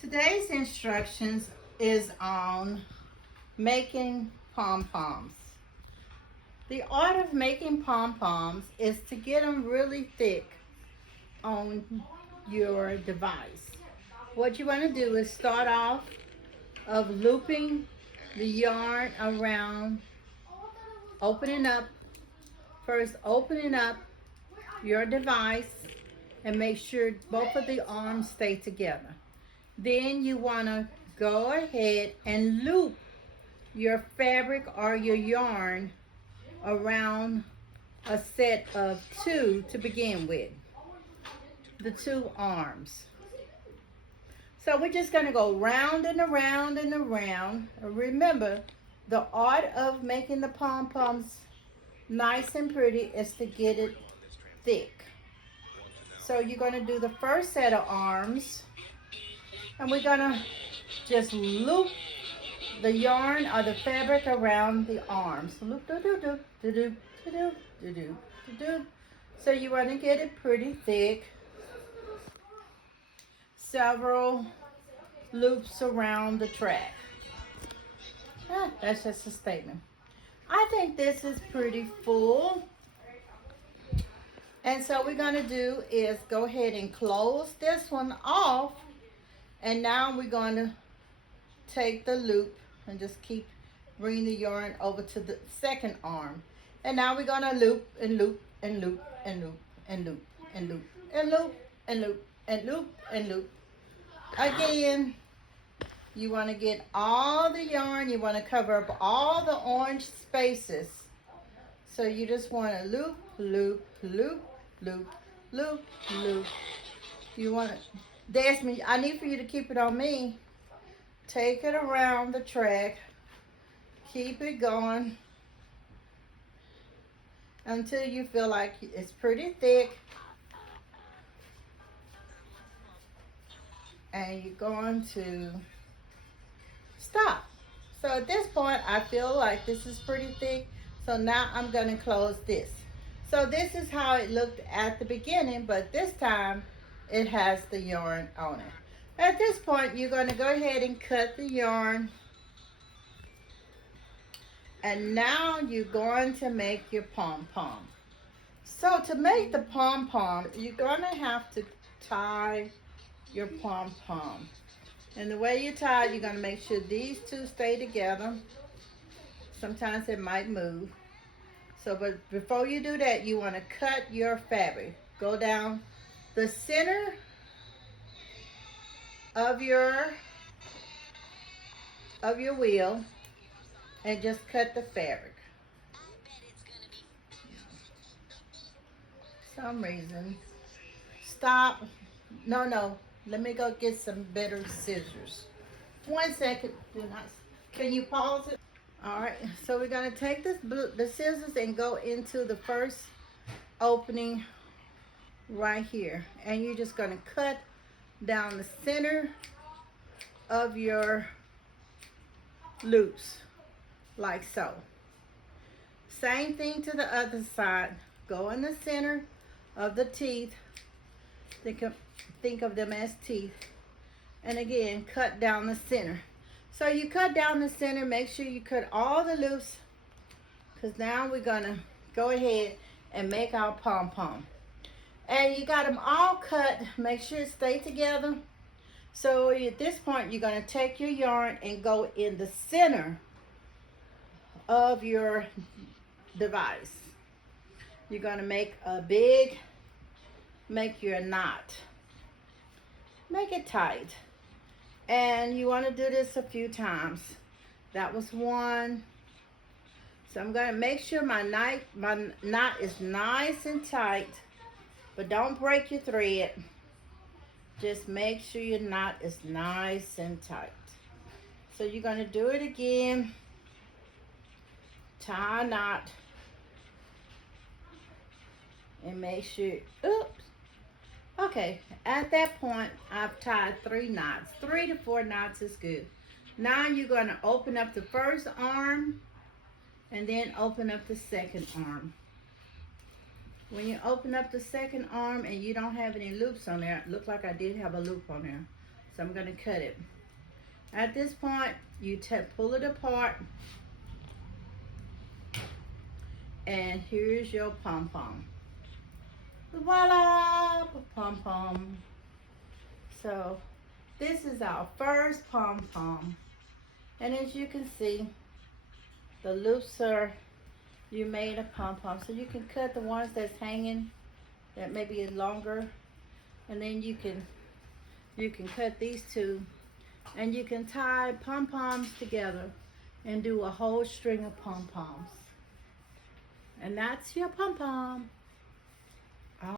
Today's instructions is on making pom-poms. The art of making pom-poms is to get them really thick on your device. What you want to do is start off of looping the yarn around, opening up, first opening up your device and make sure both of the arms stay together. Then you want to go ahead and loop your fabric or your yarn around a set of two to begin with, the two arms. So we're just going to go round and around and around. Remember, the art of making the pom-poms nice and pretty is to get it thick. So you're going to do the first set of arms, and we're going to just loop the yarn or the fabric around the arms. Loop, do, do, do, do, do, do, do, do, do, do. So you want to get it pretty thick. Several loops around the track. That's just a statement. I think this is pretty full. And so we're going to do is go ahead and close this one off. And now we're going to take the loop and just keep bringing the yarn over to the second arm. And now we're going to loop and loop and loop and loop and loop and loop and loop and loop and loop and loop. Again, you want to get all the yarn. You want to cover up all the orange spaces. So you just want to loop, loop, loop, loop, loop, loop. You want to, Desmond, I need for you to keep it on me. Take it around the track. Keep it going until you feel like it's pretty thick. And you're going to stop. So at this point, I feel like this is pretty thick. So now I'm going to close this. So this is how it looked at the beginning, but this time it has the yarn on it. At this point, you're going to go ahead and cut the yarn. And now you're going to make your pom-pom. So to make the pom-pom, you're going to have to tie your pom-pom. And the way you tie it, you're going to make sure these two stay together. Sometimes it might move. So, but before you do that, you want to cut your fabric. Go down the center of your wheel and just cut the fabric. For some reason, stop. No. Let me go get some better scissors. 1 second. Do not. Can you pause it? All right. So we're gonna take the scissors and go into the first opening right here, and you're just gonna cut down the center of your loops like so. Same thing to the other side. Go in the center of the teeth. Think of them as teeth. And again, cut down the center. So you cut down the center. Make sure you cut all the loops, because now we're gonna go ahead and make our pom-pom. And you got them all cut. Make sure it stay together. So at this point, you're gonna take your yarn and go in the center of your device. You're gonna make your knot. Make it tight. And you want to do this a few times. That was one. So I'm going to make sure my knot is nice and tight. But don't break your thread. Just make sure your knot is nice and tight. So you're going to do it again. Tie a knot. And make sure, oops. Okay, at that point, I've tied 3 knots. 3 to 4 knots is good. Now you're going to open up the first arm and then open up the second arm. When you open up the second arm and you don't have any loops on there, it looked like I did have a loop on there. So I'm going to cut it. At this point, you pull it apart, and here's your pom-pom. Voila, pom-pom. So this is our first pom-pom, and as you can see, the looser you made a pom-pom, so you can cut the ones that's hanging that maybe is longer, and then you can cut these two, and you can tie pom-poms together and do a whole string of pom-poms. And that's your pom-pom.